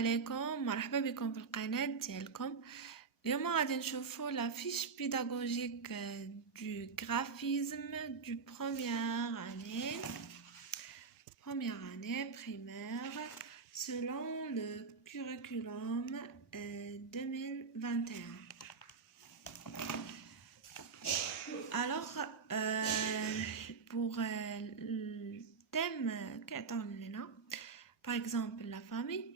عليكم، مرحبا بكم في القناة ديالكم. اليوم غادي نشوفوا لا fiche pédagogique du graphisme du première année primaire selon le curriculum 2021. Alors pour le thème par exemple la famille,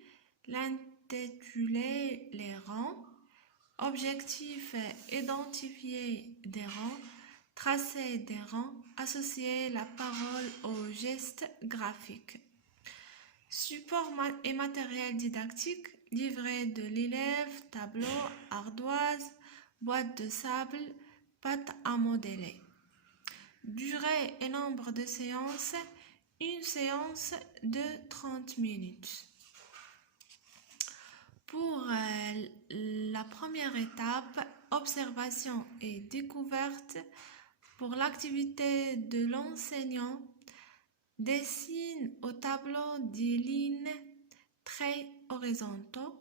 l'intitulé les rangs, objectif identifier des rangs, tracer des rangs, associer la parole aux gestes graphiques. Support et matériel didactique, livret de l'élève, tableau, ardoise, boîte de sable, pâte à modeler. Durée et nombre de séances, une séance de 30 minutes. Pour la première étape, observation et découverte, pour l'activité de l'enseignant, dessine au tableau des lignes, traits horizontaux,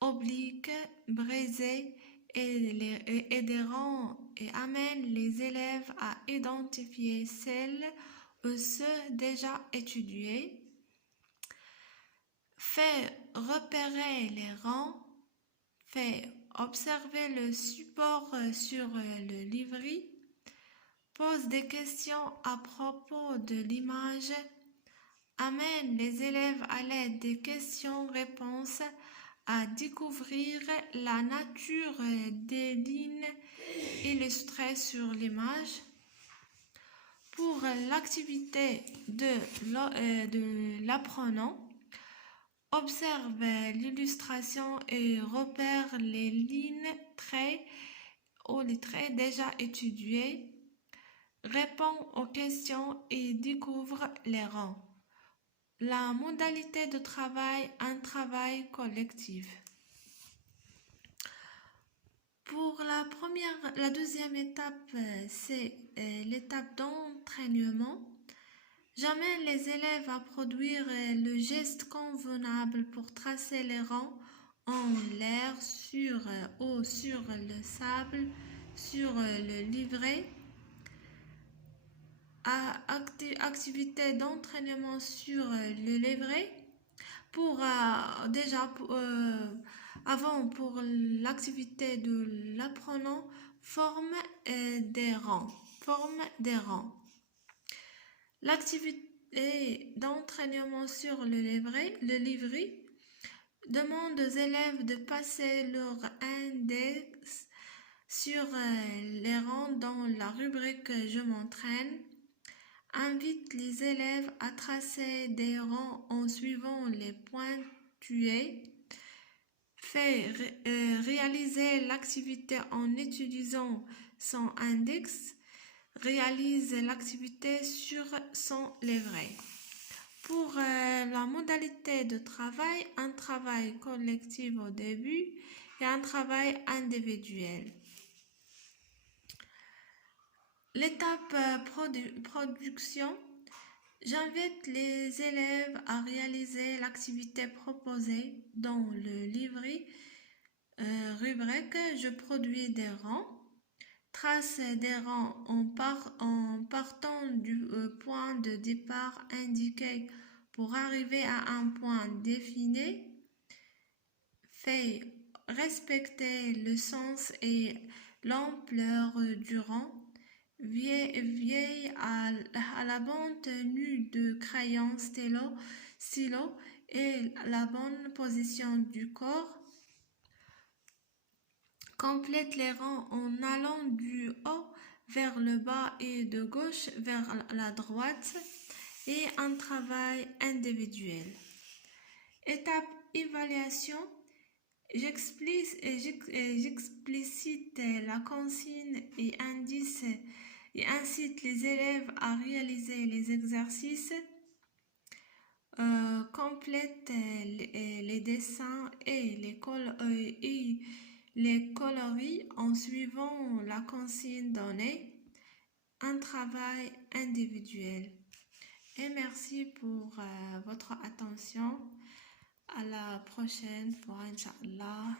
obliques, brisés et des rangs et amène les élèves à identifier celles ou ceux déjà étudiés. Fait repérer les rangs, fait observer le support sur le livret, pose des questions à propos de l'image, amène les élèves à l'aide des questions-réponses à découvrir la nature des lignes illustrées sur l'image. Pour l'activité de l'apprenant, observe l'illustration et repère les lignes, traits ou les traits déjà étudiés, répond aux questions et découvre les rangs. La modalité de travail, un travail collectif. Pour la deuxième étape, c'est l'étape d'entraînement. J'amène les élèves à produire le geste convenable pour tracer les rangs en l'air, sur le sable, sur le livret. Activité d'entraînement sur le livret. Pour l'activité de l'apprenant, forme des rangs. L'activité d'entraînement sur le livret demande aux élèves de passer leur index sur les rangs dans la rubrique « Je m'entraîne ». Invite les élèves à tracer des rangs en suivant les pointillés. Fait réaliser l'activité en utilisant son index. Réalise l'activité sur son livret. Pour la modalité de travail, un travail collectif au début et un travail individuel. L'étape production, j'invite les élèves à réaliser l'activité proposée dans le livret rubrique « Je produis des rangs ». Trace des rangs en partant du point de départ indiqué pour arriver à un point défini. Fait respecter le sens et l'ampleur du rang. Veille à la bonne tenue de crayon, stylo et la bonne position du corps. Complète les rangs en allant du haut vers le bas et de gauche vers la droite et un travail individuel. Étape évaluation. J'explicite la consigne et incite les élèves à réaliser les exercices. Complète les dessins et les coloris en suivant la consigne donnée, un travail individuel. Et merci pour votre attention. À la prochaine fois, Inch'Allah.